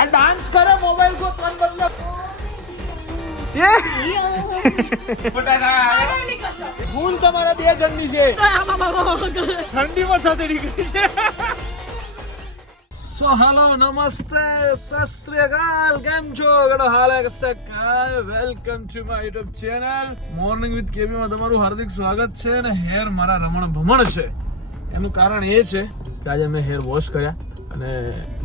આ ડાન્સ કરે મોબાઈલ કો ત્રણ બદલે. ભૂલ તમારા બે જણની છે. ઠંડીમાં સાથે નીકળી છે. સો હેલો નમસ્તે સત અકાલ કેમ છો? ગડો હાલ કાય welcome to my YouTube channel morning with KB માં તમારું હાર્દિક સ્વાગત છે અને હેર મારા રમણ ભમણ છે. એનું કારણ એ છે કે આજે મેં હેર વોશ કર્યા અને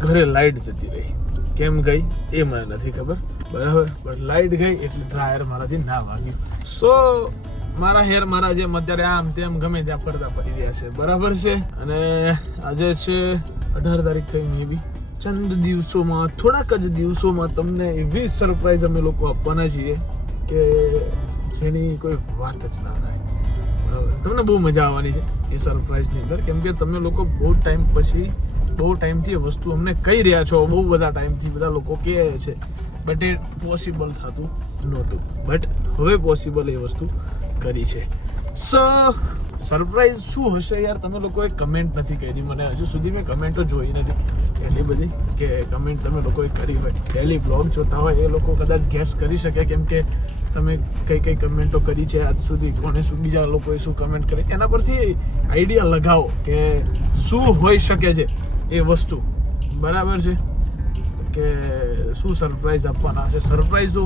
ઘરે લાઈટ જતી રહી. કેમ ગઈ એ મને નથી ખબર. બરાબર? બટ લાઈટ ગઈ એટલે ડ્રાયર મારાથી ના વાગ્યું. સો મારા હેર મારા જેમ અત્યારે આમ તેમ ગમે ત્યાં પડતા પડી રહ્યા છે. બરાબર છે? અને આજે છે અઢાર તારીખ થઈ મે બી ચંદ દિવસોમાં, થોડાક જ દિવસોમાં તમને એવી સરપ્રાઈઝ અમે લોકો આપવાના છીએ કે જેની કોઈ વાત જ ના થાય. બરાબર? તમને બહુ મજા આવવાની છે એ સરપ્રાઈઝની અંદર. કેમ કે તમે લોકો બહુ ટાઈમ પછી બહુ ટાઈમથી એ વસ્તુ અમને કહી રહ્યા છો. બહુ બધા ટાઈમથી બધા લોકો કહે છે. બટ એ પોસિબલ થતું નહોતું. બટ હવે પોસિબલ એ વસ્તુ કરી છે. સ સરપ્રાઈઝ શું હશે યાર? તમે લોકોએ કમેન્ટ નથી કરી. મને હજુ સુધી મેં કમેન્ટો જોઈ નથી. એટલી બધી કે કમેન્ટ તમે લોકોએ કરી હોય. ડેલી બ્લોગ જોતા હોય, એ લોકો કદાચ ગેસ કરી શકે કેમ કે તમે કઈ કઈ કમેન્ટો કરી છે. આજ સુધી કોને શું બીજા લોકોએ શું કમેન્ટ કરી? એના પરથી આઈડિયા લગાવો કે શું હોઈ શકે છે. એ વસ્તુ. બરાબર છે? કે શું સરપ્રાઈઝ આપવાના છે? સરપ્રાઈઝો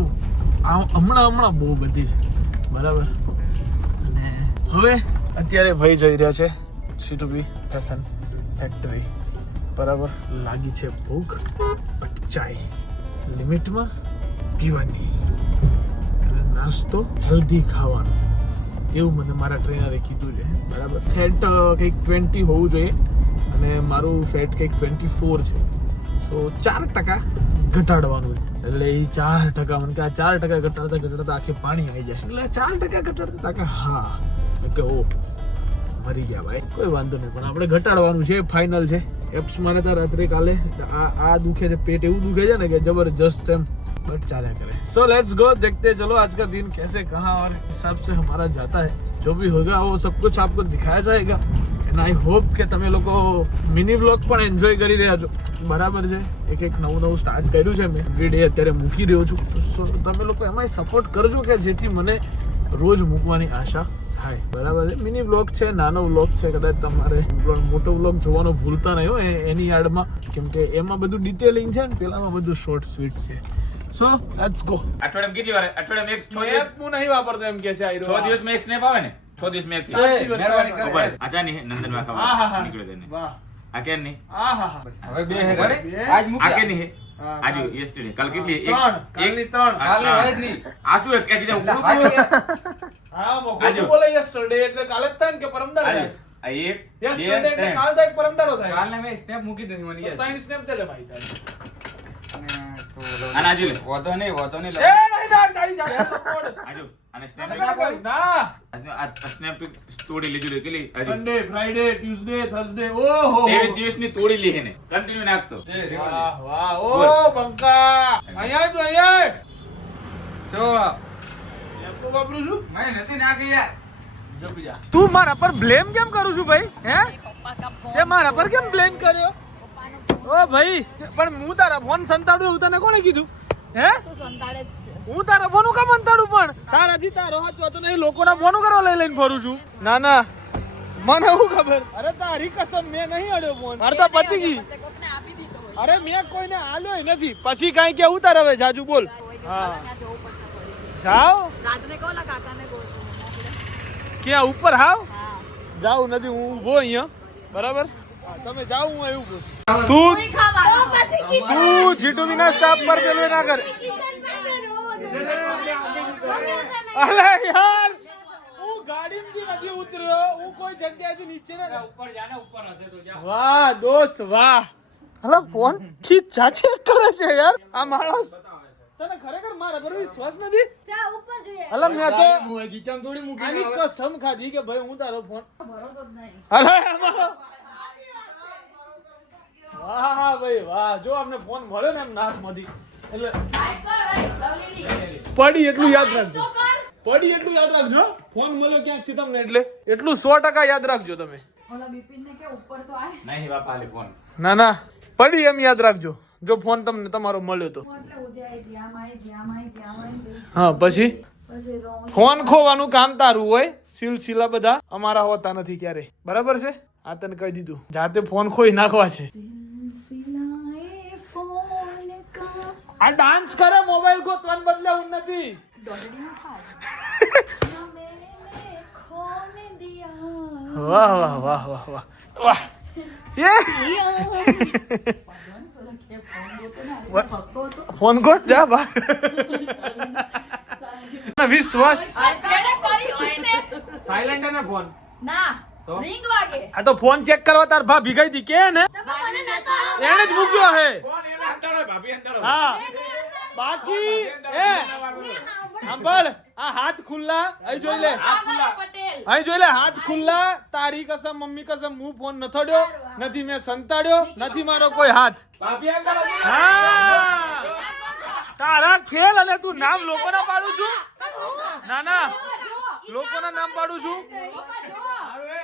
હમણાં હમણાં બહુ બધી છે. બરાબર? અને હવે અત્યારે ભાઈ જઈ રહ્યા છે C to B fashion factory બરાબર? લાગી છે ભૂખ બટ ચાય. લિમિટમાં પીવાની. અને નાસ્તો હેલ્ધી ખાવાનો. એવું મને મારા ટ્રેનરે કીધું છે. બરાબર? ફેટ કંઈક ટ્વેન્ટી હોવું જોઈએ. અને મારું ફેટ કંઈક ટ્વેન્ટી ફોર છે. સો ચાર ટકા ઘટાડવાનું છે. એટલે એ ચાર ટકા, મને કે આ ચાર ટકા ઘટાડતા ઘટાડતા આખે પાણી આવી જાય. એટલે ચાર ટકા ઘટાડતા કે હા. કે ઓ મરી ગયા ભાઈ. કોઈ વાંધો નહીં, પણ આપણે ઘટાડવાનું છે ફાઇનલ છે. એપ્સ મારે ત્યાં રાત્રે કાલે આ આ દુખે છે પેટ એવું દુખે છે ને કે જબરજસ્ત એમ बट चाल्या करें सो लेट्स गो देखते हैं चलो आज का दिन कैसे कहाँ और हिसाब से हमारा जाता है जो भी होगा वो सब कुछ आपको दिखाया जाएगा एंड आई होप કે તમે લોકો મિની બ્લોગ પણ એન્જોય કરી રહ્યા છો બરાબર છે એક એક નવું નવું સ્ટાર્ટ કર્યું છે મેં વિડીયો અત્યારે મૂકી રહ્યો છું So, તમે લોકો એમાંય સપોર્ટ કરજો કે જેથી મને રોજ મૂકવાની આશા થાય બરાબર છે મિની બ્લોગ છે નાનો બ્લોગ છે કદાચ તમારે મોટો બ્લોગ જોવાનો ભૂલતા નહીં હો એની યાર્ડમાં કેમ કે એમાં બધું ડિટેલિંગ છે ને પેલામાં બધું શોર્ટ સ્વીટ છે સો લેટ્સ ગો અઠવાડિયામાં કેટલી વાર અઠવાડિયામાં એક છ દિવસ હું નહીં વાપરતો એમ કે છે. છ દિવસમાં એક સ્નેપ આવે ને છ દિવસમાં એક મહેરબાની. કરે. ઊભા રહે. આ જા નહીં નંદન હા. નીકળ્યો તેને આ કેમ નહીં આ હા હા હવે બે હે બે? ઘરે? આ કે નહીં આજે કાલ. કેટલી એક કાલની ત્રણ આ કાલે હોય જ નહીં. આ શું એક હાજે. હા મો બોલે yesterday એટલે કાલે જ થાય ને કે પરમદાડ થાય આ એક બે એટલે કાલ થાય કે થાય કાલને મેં સ્નેપ મૂકી દીધી મને તો ત્રણ snap છે ભાઈ તારી. અને તો ઓલો- આને આજુ લે. વાંધો નહીં વાંધો નહીં એ નહીં લાગ તારી જાતે આજુ. આને snap ના, નાખ. ના, ના. આજુ આ snap તોડી લેજો લે. કેટલી? આજુ. Sunday, Friday, Tuesday, Thursday. ઓહો ત્રેવીસ દિવસની તોડી લે ને કન્ટિન્યુ નાખતો વાહ વાહ ઓ બંકા અહીંયા તો અહીંયા દે. વાપરું છું? મેં નથી નાખી યાર. તું મારા પર બ્લેમ કેમ કરું છું ભાઈ? હે? તે મારા પર કેમ બ્લેમ કર્યો? ઓ ભાઈ પણ હું તારા ફોન સંતાડું એવું તને કોણે કીધું? હે? તો સંતાડે જ છે. હું તારા ફોન કામ સંતાડું પણ? તારા જી તારો હાચો તો નહીં લોકોના ફોન કરવા લઈ લઈને ફરું છું. ના ના. મને શું ખબર? અરે તારી કસમ મેં નહીં અડ્યો ફોન મારે તો પતી ગઈ. અરે મેં કોઈને આલ્યો નથી. પછી કાંઈ કેવું તારે હવે? જાજુ બોલ. હા. જાઓ. રાજને કહો લા કાકાને કહો ક્યાં ઉપર હાવ? હા. જાઉં નથી હું ઊભો અહીંયા. બરાબર? તમે જાઓ હું એવું કહું તું. તું જીટુ વિના સ્ટાફ પર પેલું ના કર. અલે યાર! હું ગાડીમાંથી નથી ઉતર્યો. હું કોઈ જગ્યાએથી નીચે ના ઉપર જાને ઉપર હશે તો જા વાહ દોસ્ત વાહ. અલા ફોનથી ચાચે કરે છે યાર. આ માણસ તને ખરેખર મારા પર વિશ્વાસ નથી? ચા ઉપર જોઈએ. અલા મેં તો હું ગીચામ થોડી મૂકી આની કસમ ખાધી કે ભાઈ હું તારો ફોન ભરોસો જ નહીં. અરે અમારો વાહ ભાઈ વાહ. જો અમને ફોન મળ્યો ને એમ નાથમાંથી એટલે. પડી એટલું યાદ રાખજો. પડી એટલું યાદ રાખજો ફોન મળ્યો ક્યાંકથી તમને એટલે? એટલું સો ટકા યાદ રાખજો તમે. ઓલા બિપિનને કે ઉપર તો આય. નહીં બાપા ફોન ના ના. પડી એમ યાદ રાખજો. જો ફોન તમને તમારો મળ્યો તો. હા પછી? ફોન ખોવાનું કામ તારું હોય સિલસિલા બધા. અમારા હોતા નથી ક્યારે બરાબર છે? આ તને કહી દીધું. જાતે ફોન ખોઈ નાખવા છે. આ ડાન્સ કરે મોબાઈલ ગોતવાન બદલે હું નથી. વાહ વાહ વાહ વાહ વાહ. વાહ. યે ફોન કોણ જા બા વિશ્વાસ. કરી સાયલેન્ટ ને ફોન ના. રિંગ વાગે. આ તો ફોન ચેક કરવા તાર ભા ભીગાઈ દી કે ને? તમે મને નતો એને જ મૂક્યો હે. ફોન એને અંધારો ભાભી અંધારો હા. બાકી એ. સાંભળ. આ હાથ ખુલ્લા અહીં જોઈ લે. અહીં જોઈ લે હાથ ખુલ્લા તારી કસમ મમ્મી કસમ હું ફોન ન થડ્યો નથી મેં સંતાડ્યો નથી મારો કોઈ હાથ. હા. તારા ખેલ અને તું નામ લોકોના પાડું છું? ના ના. લોકોના નામ પાડું છું?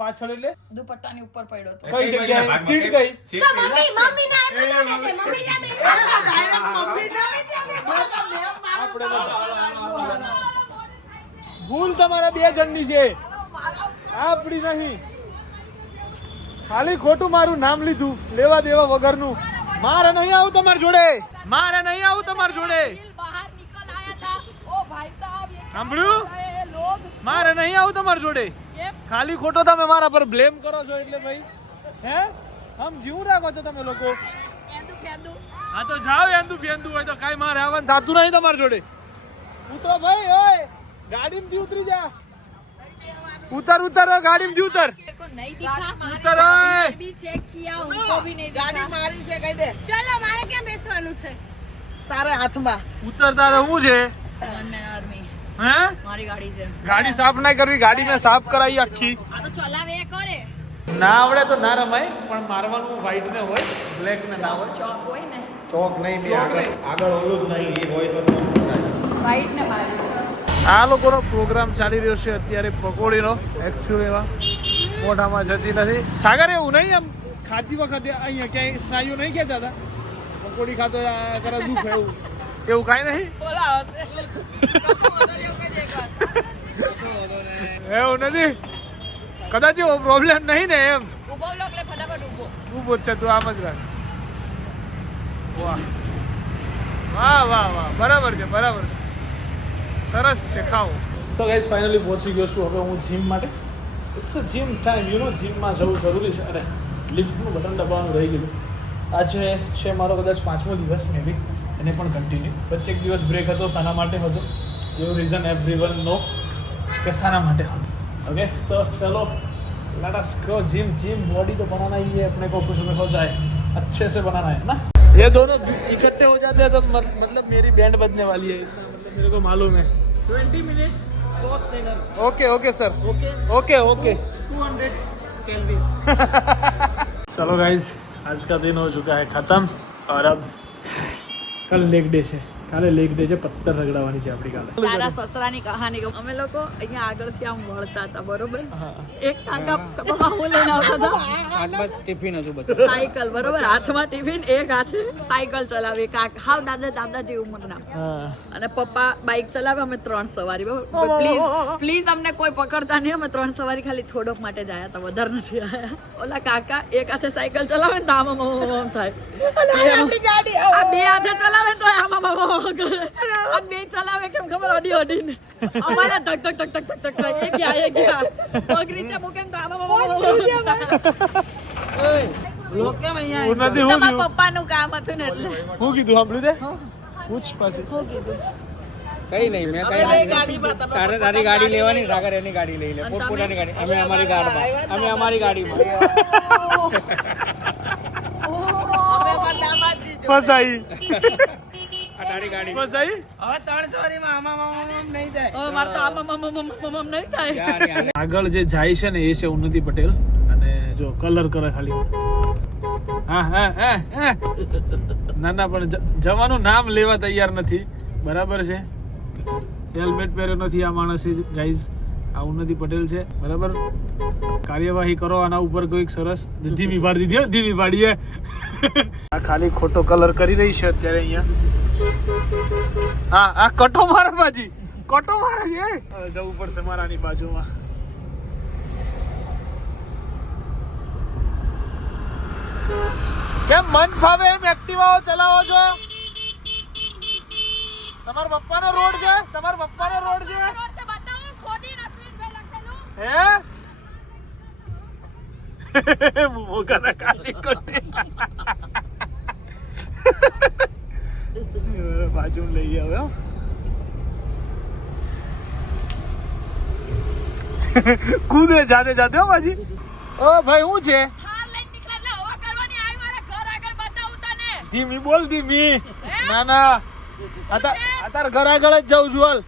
પાછળ એટલે દુપટ્ટાની ઉપર પડ્યો હતો. કઈ જગ્યાએ સીટ ગઈ? તો મમ્મી મમ્મી ના મમ્મી ના મમ્મી ના મમ્મી ના ભૂલ તમારા બે જણની છે. આપડી નહીં. ખાલી ખોટું મારું નામ લીધું લેવા દેવા વગરનું. મારે નહીં આવું તમાર જોડે. મારે નહીં આવું તમાર જોડે. સાંભળ્યું? મારે નહીં આવું તમારી જોડે. ખાલી ખોટો તમે મારા પર બ્લેમ કરો છો એટલે ભાઈ. હે? આમ જીવું રાખો છો તમે લોકો. હા તો જાઓ એંદુ બેંદુ હોય તો કાઈ મારે આવવાનું થતું નહીં તમારી જોડે. ઉતરો ભાઈ ઓય ગાડીમાંથી ઉતરી જા. ઉતર ઉતર ગાડી માં ઉતર ઉતર ગાડી મારી છે કહી દે. ચલો મારે ક્યાં બેસવાનું છે? તારા હાથમાં. ઉતર તારે શું છે ગાડી સાફ ના કરવી ગાડી મેં સાફ કરાવી આખી આ તો ચલાવે ના આવડે તો ના રમાય પણ મારવાનું વ્હાઈટ ને હોય બ્લેક ને ના હોય ચોક હોય ને ચોક નહીં બે આગળ આગળ ઓલું જ નહીં એ હોય તો વ્હાઈટ ને આ લોકોનો પ્રોગ્રામ ચાલી રહ્યો છે અત્યારે પકોડીનો એકચ્યુઅલી એવા. મોઢામાં જતી નથી. સાગર એવું નહીં આમ ખાતી વખતે અહીંયા ક્યાંય સ્નાયુ નહીં ખેંચાતા પકોડી ખાતો આ કરે દુઃખ એવું એવું કાંઈ નહીં? એવું નથી? કદાચ એવો પ્રોબ્લેમ નહીં ને એમ. ઊભો જ છે તું આમ જ રાખ. વાહ. વાહ વાહ વાહ. બરાબર છે બરાબર છે. સરસ છે ખાઓ. સો ગાઈઝ ફાઇનલી પહોંચી ગયો છું હવે હું જીમ માટે. It's a gym time you know જીમમાં જવું જરૂરી છે. અને લિફ્ટનું બટન દબાવવાનું રહી ગયું. આજે છે મારો કદાચ પાંચમો દિવસ મેં બી એને પણ કન્ટિન્યુ વચ્ચે એક દિવસ બ્રેક હતો શાના માટે હતો એવું રીઝન એવરી વન નો કે શાના માટે હતો ओके सो चलो let us go gym gym body तो बनाना ही है अपने को कुछ में हो जाए अच्छे से बनाना है ना ये दोनों इकट्ठे हो जाते हैं तो मत- मतलब मेरी बैंड बजने वाली है इतना मतलब मेरे को मालूम है twenty minutes cost trainer okay okay sir okay okay okay two hundred चलो गाइज आज का दिन हो चुका है खत्म और अब લોકલ લેગ ડે છે. કાલે લેગ ડે છે પથ્થર રગડાવવાની છે આપણી કાલે. તારા સસરાની કહાની કહું. અમે લોકો અહીંયા આગળથી આમ વળતા હતા બરોબર? એક કાકા પપ્પા હું લઈને આવતો હતો. હાથમાં ટિફિન હતું બધું. સાયકલ બરોબર? હાથમાં ટિફિન એક હાથે સાયકલ ચલાવે કાક હાવ દાદા દાદા જેવું ઉંમરના અને પપ્પા બાઇક ચલાવે અમે ત્રણ સવારી બરોબર? પ્લીઝ પ્લીઝ અમને કોઈ પકડતા નહીં. અમે ત્રણ સવારી ખાલી થોડોક માટે જ હતા વધારે નથી આવ્યા ઓલા કાકા એક હાથે સાયકલ ચલાવે ને તો આમ થાય. આ બે હાથે ચલાવે તો આમ આમ આ બે ચલાવે કેમ ખબર અડી અડીને અમારા ધક ધક ધક ધક ધક ધક એ ગયા એ ગયા પગ નીચે મૂકે તો આમાં આમ કેમ હતું ને એટલે હું કીધું સાંભળ્યું તે પૂછ પાછી હું કઈ નહીં મેં કઈ તારે તારી ગાડી લેવાની સાગર એની ગાડી લઈ લે પોતપોતાની ગાડી અમે અમારી ગાડીમાં અમે અમારી ગાડીમાં. ફસાઈ ગાડી. બસ આઈ? હવે આમાં નહીં થાય. મારે તો આમ નહીં થાય. આગળ જે જાય છે ને એ છે ઉન્નતિ પટેલ અને જો કલર કરે ખાલી. હા હા હા હા. ના ના પણ જવાનું નામ લેવા તૈયાર નથી. બરાબર છે? હેલ્મેટ પહેર્યો નથી આ માણસે ગાઈઝ આ ઉન્નતિ પટેલ છે. બરાબર? કાર્યવાહી કરો આના ઉપર કોઈક સરસ ધીમી પાડી દીધી ધીમી પાડીએ આ ખાલી ખોટો કલર કરી રહી છે અત્યારે અહીંયા. હા આ કટો મારે બાજી. કટો મારે છે જવું પડશે મારાની બાજુમાં. કેમ મન ફાવે એમ એક્ટિવાઓ ચલાવો છો? તમારા પપ્પાનો રોડ છે? તમારા પપ્પાનો રોડ છે? હે? મોગાના કાલી કોટી બાજુ લઈ હો. કૂદે જાતે જાતે હો બાજી ઓ ભાઈ છે નીકળે ધીમી બોલ ધીમી ના ના અત્યારે ઘર આગળ જ જાઉં છું હાલ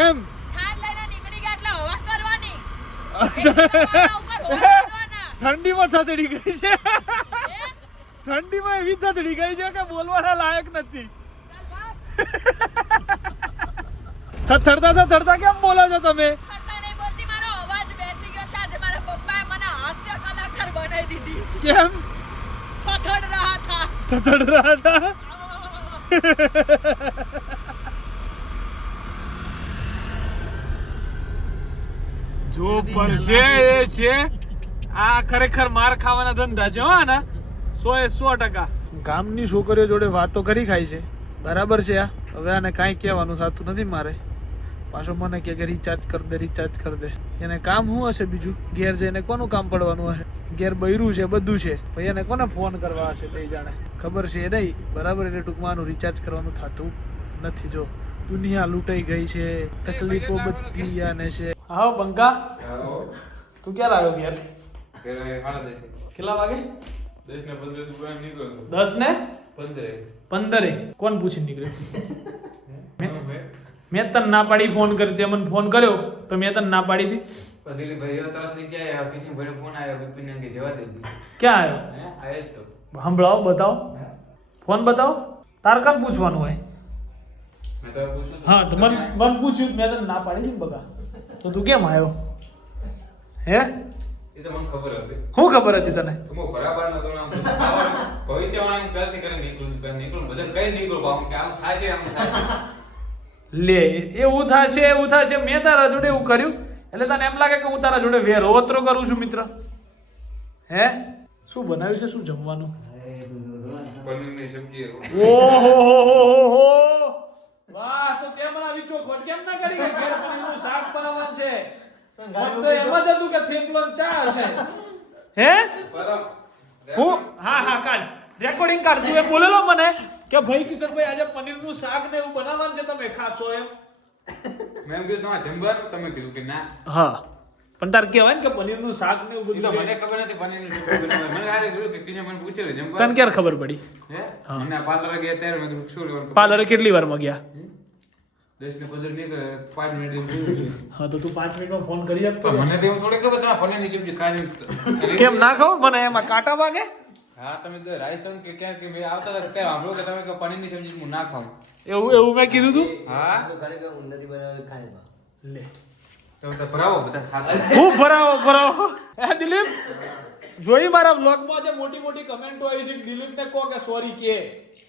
એમ નીકળી ગયા ઠંડીમાં થતડી ગઈ છે? ઠંડીમાં એવી થતડી ગઈ છે કે બોલવાના લાયક નથી. થથડતા થથડતા કેમ બોલો છો તમે? કેમ? થથડ રહા થા થથડ જો પડશે એ છે. આ ખરેખર માર ખાવાના ધંધા છે હો આના. સો એ સો ટકા. ગામની છોકરીઓ જોડે વાતો કરી ખાય છે. બરાબર છે આ. હવે આને કાંઈ કહેવાનું થતું નથી મારે. પાછો મને કે રિચાર્જ કર દે રિચાર્જ કર દે. એને કામ શું હશે બીજું? ઘેર જઈને કોનું કામ પડવાનું હશે? ઘેર બૈરું છે બધું છે. ભાઈ એને કોને ફોન કરવા હશે તે જાણે? ખબર છે એ નહીં. બરાબર એટલે ટૂંકમાં આનું રિચાર્જ કરવાનું થતું નથી. જો દુનિયા લૂંટાઈ ગઈ છે. તકલીફો બધી આને છે. હા બંકા તું ક્યારે આવ્યો ઘેર? કેટલા વાગે? દસ ને પંદર દુકાન નીકળ્યો દસ ને? પંદરે. પંદરે. કોણ પૂછી નીકળે? મેં તને ના પાડી ફોન કરી તે મને ફોન કર્યો તો મેં તને ના પાડી હતી? દિલીપભાઈ તરફથી ક્યાં આવ્યા કિશન ભાઈને ફોન આવ્યો જવા દેજે ક્યાં આવ્યો? હે જ તો. સંભળાવો બતાવો. ફોન બતાવો. તાર પૂછવાનું હોય. હા તો મન મન પૂછ્યું મેં તને ના પાડી ને તો તું કેમ આવ્યો? હે? શું ખબર હતી. તને? લે એવું થશે એવું થશે. મેં તારા જોડે એવું કર્યું. એટલે તને એમ લાગે કે હું તારા જોડે વેર ઓતરો કરું છું મિત્ર? હે? શું બનાવ્યું છે? શું જમવાનું? ઓહો વાહ તો તે મને વિચો ખોટ કેમ ના કરી કે ઘેર પનીરનું શાક બનાવવાનું છે? તો એમ જ હતું કે ચા હશે હે? હું? હા હા કાઢ. રેકોર્ડિંગ કાઢ. તું એમ બોલેલો મને કે ભાઈ કિશનભાઈ આજે પનીરનું શાક ને એવું બનાવવાનું છે તમે ખાશો એમ. મેં એમ કીધું તમારે જમવાનું? તમે કીધું કે ના. હા. પણ તાર કહેવાય ને કે પનીરનું શાક ને એવું બધું મને ખબર નથી પનીરની મને હારે કીધું કે કિશન મને પૂછેલું તને ક્યારે ખબર પડી? હે? મને પાર્લર ગયા ત્યારે મેં કીધું શું લેવાનું? કેટલી વારમાં ગયા? દસ ને પંદર પાંચ મિનિટ. હા તો તું પાંચ મિનિટમાં ફોન કરી આપતો મને તો એવું થોડી ખબર સબ્જી ખાઈ કેમ ના ખબર મને એમાં કાંટા વાગે? હા તમે તો રાજસ્થાન કે ક્યાં કે આવતા હતા ત્યારે સાંભળો કે તમે કે પનીરની સબ્જી હું ના ખાઉં. એવું એવું મેં કીધું તું? હા? લે. તો ભરાવો બધા હું ભરાવો ભરાવો. હે દિલીપ? જોઈ મારા બ્લોગમાં જે મોટી મોટી કમેન્ટો આવી છે દિલીપને કહો કે સોરી કે.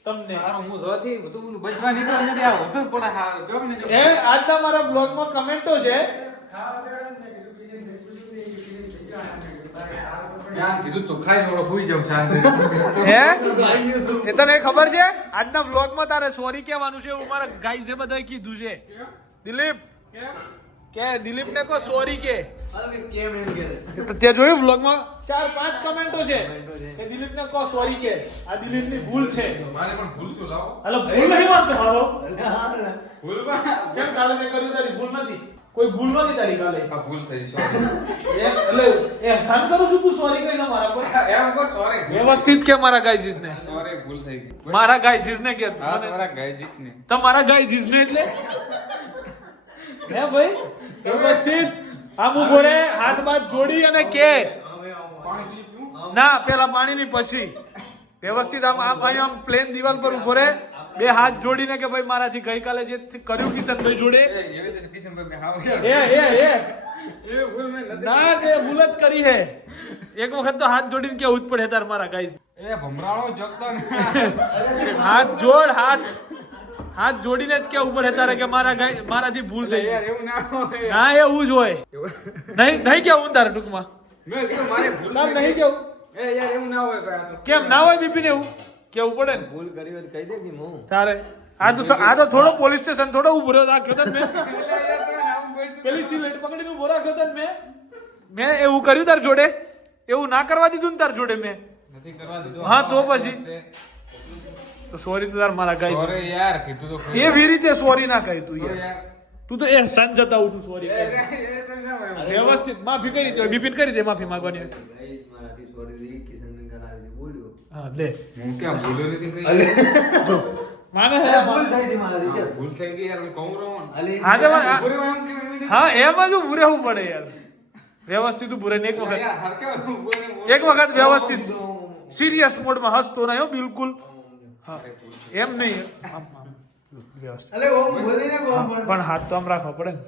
તમને. હું જોથી બધું બચવા નીકળ્યો નથી આ બધું પણ હા જો ને જો. એ આજના મારા બ્લોગમાં કમેન્ટો છે. કીધું તો ખાઈ ને જાઉં હે? એ તને ખબર છે? આજના બ્લોગમાં તારે સોરી કહેવાનું છે એવું મારા ગાઈઝે બધાએ કીધું છે. દિલીપ. કે દિલીપ ને કો. સોરી કે તો જોયું બ્લોગમાં ચાર પાંચ કમેન્ટો છે. કે દિલીપને કો સોરી કે. આ દિલીપની ભૂલ છે. મારે પણ ભૂલ શું? લાવો. હાલો ભૂલ નહીં માનતો મારો ભૂલ કેમ કાલે તે કર્યું તારી ભૂલ નથી? કોઈ ભૂલ નથી તારી કાલે? આ ભૂલ થઈ સોરી એટલે એ શાંત કરું છું તું સોરી કઈ ના મારા પર. એમ કહો સોરી વ્યવસ્થિત કે મારા ગાઈજીસ ને સોરી ભૂલ થઈ ગઈ. મારા ગાઈજીસ ને કે હા તમારા ગાયજીસ ને તમારા ગાઈજીસ ને એટલે? હે ભાઈ? વ્યવસ્થિત આમ ઊભો રે હાથ બાથ જોડી અને કે. પાણી ના પેલા પાણીની પછી. વ્યવસ્થિત આમ આમ અહીં આમ પ્લેન દિવાલ પર ઊભો રે બે હાથ જોડીને કે ભાઈ મારાથી ગઈકાલે જે કર્યું કિશનભાઈ જોડે. એ એ એ એ એ. ભૂલ મેં નથી ના તે ભૂલ જ કરી હે. એક વખત તો હાથ જોડીને કેવું જ પડે તાર મારા ગાઈસ એ ભમરાળો જગતો હાથ જોડ હાથ. હાથ જોડીને જ કેવું પડે તારે કે મારા મારાથી ભૂલ થઈ યાર એવું ના હોય. હા એવું જ હોય. નહીં નહીં કેવું તારે ટૂંકમાં? મેં કીધું મારે ભૂલ તાર નહીં કેવું? એ યાર એવું ના હોય ભાઈ કેમ ના હોય બીપીને એવું? કેવું પડે ને? ભૂલ કરી હોય કહી દે કે હું. તારે. આ તો આ તો થોડો પોલીસ સ્ટેશન થોડો ઊભો રહ્યો રાખ્યો તને મેં. પેલી સિલેટ પકડીને ઊભો રાખ્યો તને મેં. મેં એવું કર્યું તાર જોડે? એવું ના કરવા દીધું ને તાર જોડે મેં? નથી કરવા દીધું. હા, તો પછી? તો સોરી તો તાર મારા ગાઈસ સોરી યાર કીધું તો એ વી રીતે સોરી ના કહી તું યાર. તું તો એ સાંજ જતાવું છું સોરી. વ્યવસ્થિત માફી કરી દે બિપિન કરી દે માફી માંગવાની ગાઈસ મારાથી સોરી દી કાલ આવી રીતે બોલ્યો. હા લે. હું ક્યાં ભૂલ્યો નથી કઈ? માને ભૂલ થઈ ગઈ મારાથી ભૂલ થઈ ગઈ યાર હું કહું રહો. હા તે? હા. એમાં જો ભૂરે હું પડે યાર. વ્યવસ્થિત ભૂરે એક વખત. એક વખત વ્યવસ્થિત. સિરિયસ મોડમાં હસતો નહીં હો બિલકુલ. હા એમ નહીં આમ, આમ. વ્યવસ્થિત અલે ઓમ બોલીને કોમ હા, પણ હાથ તો આમ રાખવા પડે ને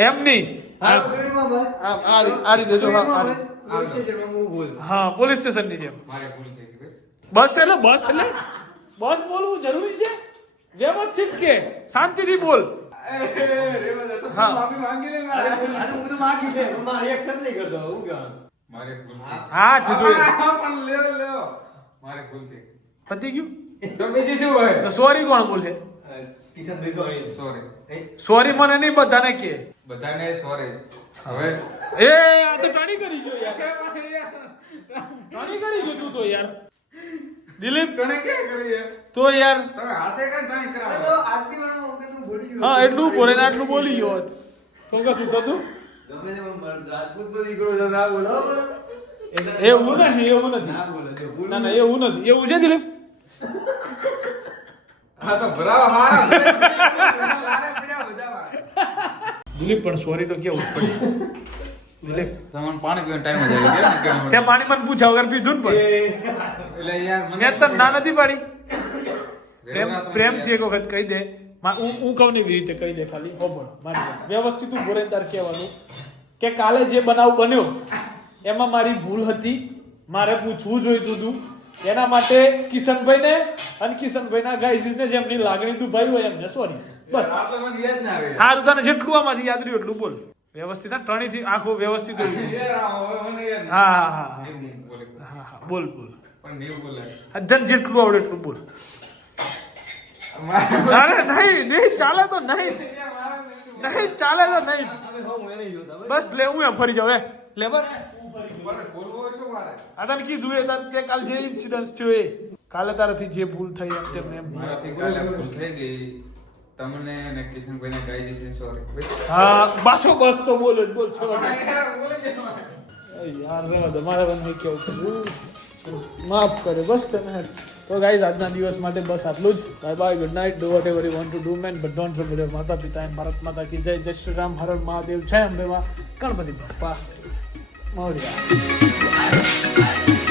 એમ નહીં હા આ- ગરીમાં બસ આમ, આ રી- આ રીતે જો હા, પોલીસ સ્ટેશન સ્ટેશનની જેમ બસ. એટલે બસ એટલે બસ બોલવું જરૂરી છે વ્યવસ્થિત કે શાંતિથી બોલ હા. મારે ભૂલ થઈ પતી ગયું? તો બીજું શું હોય? તો સોરી કોણ બોલે? કિશનભાઈ કહે Sorry. સોરી મને નહીં બધાને કે. બધાને સોરી હવે? એ આ તો ટણી કરી ગયો યાર. ટણી કરી ગયો તું તો યાર. દિલીપ? તને કે કરી તો યાર. તમે હાથે કઈ ટ્રાય કરાવો. તો આટલી વખત હું બોલી ગયો. હા એટલું બોલે ને આટલું બોલી ગયો તો કે શું થતું ગમે તે પણ રાજપૂત દીકરો છે ના બોલો એવું નથી એવું નથી. ના ના એવું નથી. એવું છે દિલીપ? હા તો ભરાવો હારા લારે પડ્યા બધામાં. દિલીપ પણ સોરી તો કેવું? પડે તમને પાણી પીવાનો ટાઈમ જ આવી ગયો તે પાણી મને પૂછ્યા વગર પીધું ને પણ? એટલે યાર મને તને ના નથી પાડી. પ્રેમ પ્રેમથી એક વખત કહી દે મા- હું હું કહું ને એવી રીતે કહી દે ખાલી. હોબળ મારી વ્યવસ્થિત રહીને તારે કહેવાનું કે કાલે જે બનાવ બન્યો એમાં મારી ભૂલ હતી. મારે પૂછવું જોઈતું હતું. એના માટે કિશનભાઈને અને કિશનભાઈના ગાઈઝીસને જેમની લાગણી દુભાઈ હોય એમને સોરી બસ. આટલો મને યાદ ના આવે હારું તને જેટલું આમાંથી યાદ રહ્યું એટલું બોલ. વ્યવસ્થિત હા ત્રણેયથી આખું વ્યવસ્થિત હા હા હા. હા બોલ. બોલ તને જેટલું આવડે એટલું બોલ. અરે નહીં નહીં ચાલે તો નહીં. નહીં ચાલે તો નહીં. બસ લે હું એમ ફરી જાવ લેબર લે બસ. આ તને કીધું એ તારે તે કાલ જે ઇન્સિડન્સ થયો એ. કાલે તારાથી જે ભૂલ થઈ એમ તેમ એમ. મારાથી કાલે ભૂલ થઈ ગઈ. તમને અને કિશનભાઈને કહી દેશે સોરી હા બાસો બસ તો બોલો બોલ છો. યાર રહેવા દે મારે કેવું છું? માફ કરે બસ તને. તો ગાઈઝ આજના દિવસ માટે બસ આટલું જ. Bye bye good night do whatever you want to do man but don't forget માતા પિતા એમ ભારત માતા કી જય જય શ્રી રામ હર હર મહાદેવ જય અંબેમાં ગણપતિ 猫姐我